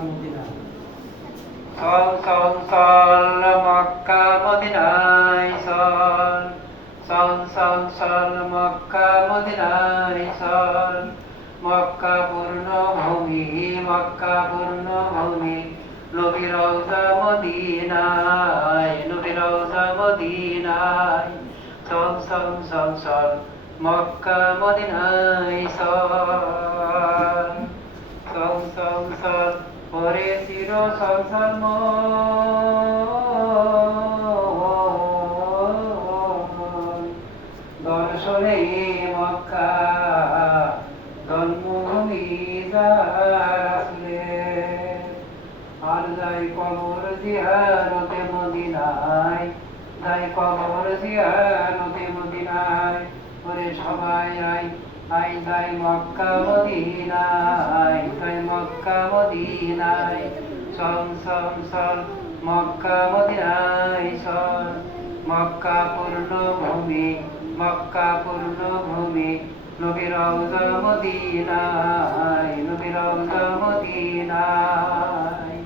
Medina চল চল চল মক্কা মদিনায় চল চল চল চল মক্কা মদিনায় চল মক্কা পূর্ণভূমি মক্কা পূর্ণভূমি নবীর রওজা মদিনায় নবীর রওজা মদিনায় চল চল চল চল মক্কা মদিনায় চল চল চল চল ওরে চির চল চল দর্শনে মক্কা জন্মভূমি আসলে আর যাই কবর জিয়ারতে মদিনায় যাই কবর জিয়ারতে মদিনায় ওরে সবাই আই আই যাই মক্কা মদিনায় যাই মক্কা মদিনায় চল চল চল মক্কা মদিনায় চল মক্কা পূর্ণভূমি মক্কা পূর্ণভূমি নবীর রওজা মদিনায় নবীর রওজা মদিনায়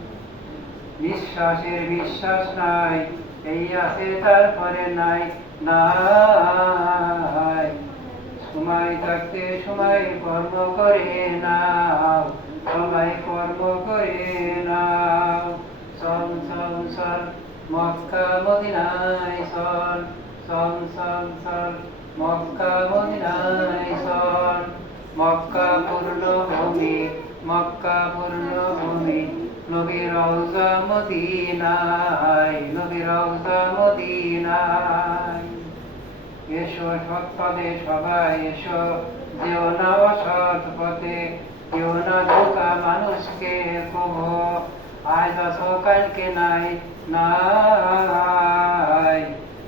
বিশ্বাসের বিশ্বাস নাই এই আছে তারপরে নাই নাই সময় থাকতে সময় কর্ম করে নাও সবাই কর্ম করে নাও চল চল চল মক্কা মদিনায় চল চল চল চল মক্কা মদিনায় চল মক্কা পূর্ণভূমি মক্কা পূর্ণভূমি নবীর রওজা মদিনায় নবীর রওজা মদিনায় এসো সৎ পথে সবাই এসো যেও না অসৎ পথে কেউ না ধোকা মানুষকে কবো আজ আছো কালকে নাই নাই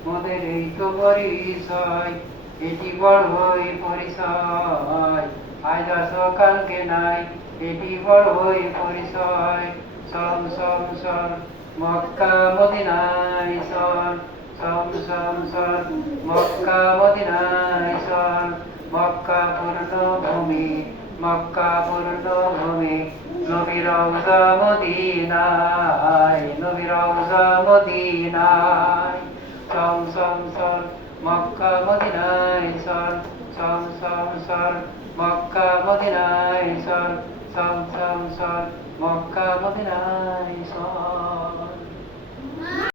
মোদের এই তো পরিচয় এটি বড়ই পরিচয় আজ আছো কালকে নাই এটি বড়ই পরিচয় চল চল চল মক্কা মদিনায় চল চল চল চল মক্কা মদিনায় চল মক্কা পূর্ণভূমি মক্কা পূর্ণভূমি নবীর রওজা মদিনায় নবীর রওজা মদিনায় চল চল চল মক্কা মদিনায় চল চল চল চল মক্কা মদিনায় চল চল চল চল মক্কা মদিনায় চল